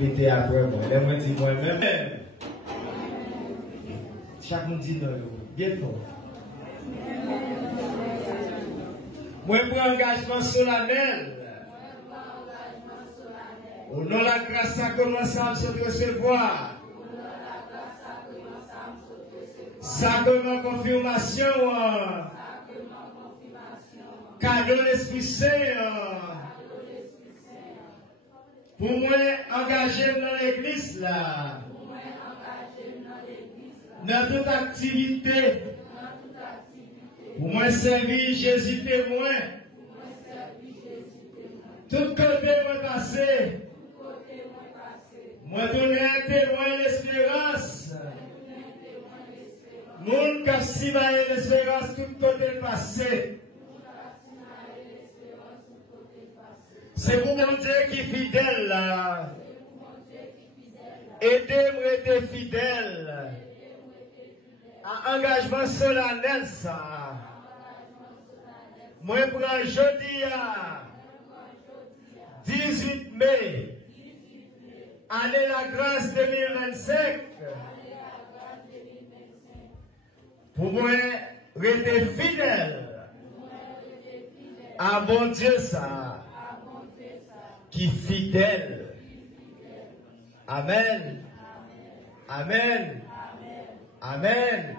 Était après moi. Là, moi, dis moi-même. Chaque monde dit non, bien fort. Moi, pour engagement solennel. Au nom de la grâce, ça commence à me recevoir. Sacrement confirmation. Cadeau l'Esprit Saint. Pour moi, engager dans l'église là. Dans toute activité. Pour moi, servir Jésus témoin. Tout côté moi passé. Moi donner un témoin l'espérance. Moun qui simaye l'espérance tout côté passé. C'est pour mon Dieu qui est fidèle là. Aidez-moi à être fidèle. À engagement solennel ça. Moi prends jeudi à 18 mai. Année la grâce 2025. Pour moi rester fidèle. À mon Dieu ça. Qui fidèle. Amen. Amen. Amen.